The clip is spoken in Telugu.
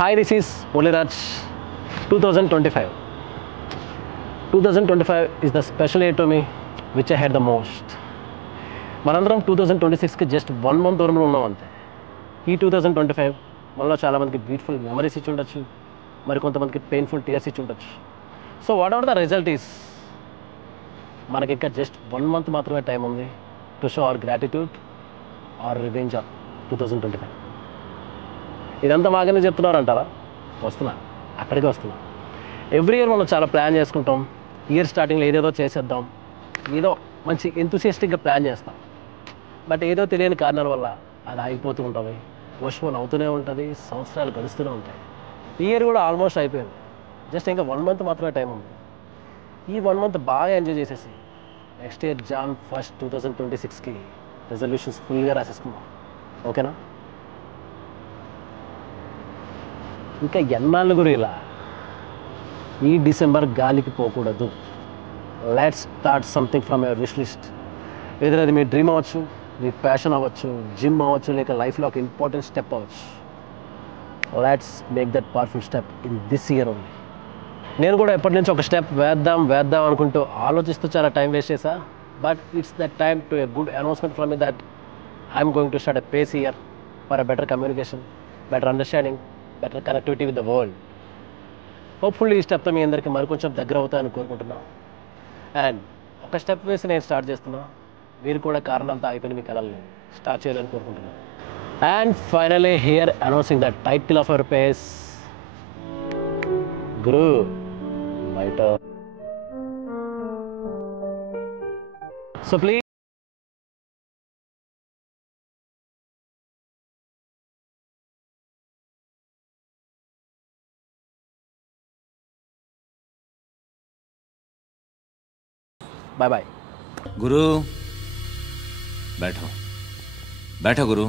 Hi, this is Muliraj. 2025. 2025 is the special year to me, which I had the most. మనందరం 2026కి జస్ట్ 1 month దూరంలో ఉన్నాం అంతే. ఈ 2025 మనలో చాలామందికి బ్యూటిఫుల్ మెమరీస్ ఇచ్చి ఉండొచ్చు, మరి కొంతమందికి పెయిన్ఫుల్ టీయర్స్ ఇచ్చి ఉండొచ్చు. So whatever the result is, మనకి ఇంకా జస్ట్ 1 month మాత్రమే టైం ఉంది to show our gratitude or revenge of 2025. ఇదంతా బాగానే చెప్తున్నారు అంటారా? వస్తున్నా, అక్కడికే వస్తున్నా. ఎవ్రీ ఇయర్ మనం చాలా ప్లాన్ చేసుకుంటాం. ఇయర్ స్టార్టింగ్లో ఏదేదో చేసేద్దాం, ఏదో మంచి ఎంతూసియస్టిక్గా ప్లాన్ చేస్తాం. బట్ ఏదో తెలియని కారణాల వల్ల అది ఆగిపోతూ ఉంటుంది, పోస్ట్పోన్ అవుతూనే ఉంటుంది, సంవత్సరాలు గడుస్తూనే ఉంటాయి. ఈ ఇయర్ కూడా ఆల్మోస్ట్ అయిపోయింది. జస్ట్ ఇంకా 1 month మాత్రమే టైం ఉంది. ఈ 1 month బాగా ఎంజాయ్ చేసేసి నెక్స్ట్ ఇయర్ Jan 1, 2026కి రెజల్యూషన్స్ ఫుల్గా రాసేసుకుందాం. ఓకేనా? ఇంకా ఎన్నాళ్ళు గురి ఇలా ఈ డిసెంబర్ గాలికి పోకూడదు. Let's start something from your wish list. ఏదైనా అది మీ డ్రీమ్ అవ్వచ్చు, మీ ప్యాషన్ అవ్వచ్చు, జిమ్ అవ్వచ్చు, లేక లైఫ్లో ఒక ఇంపార్టెంట్ స్టెప్ అవ్వచ్చు. Let's make that powerful step in this year only. నేను కూడా ఎప్పటి నుంచి ఒక స్టెప్ వేద్దాం అనుకుంటూ ఆలోచిస్తూ చాలా టైం వేస్ట్ చేశా. But it's that time to a good announcement from me that I'm going to start a pace year for a better communication, better understanding, better connectivity with the world. Hopefully ఈ స్టెప్తో మీ అందరికీ మరికొంచెం దగ్గర అవుతాయని కోరుకుంటున్నాను. అండ్ ఒక స్టెప్ వేసి నేను స్టార్ట్ చేస్తున్నా, మీరు కూడా కారణాలతో ఆగిపోయిన మీ కళల్ని స్టార్ట్ చేయాలని కోరుకుంటున్నాను. And finally here announcing the title of our pace, Guru బయట. So please bye bye. गुरु बैठो बैठो गुरु.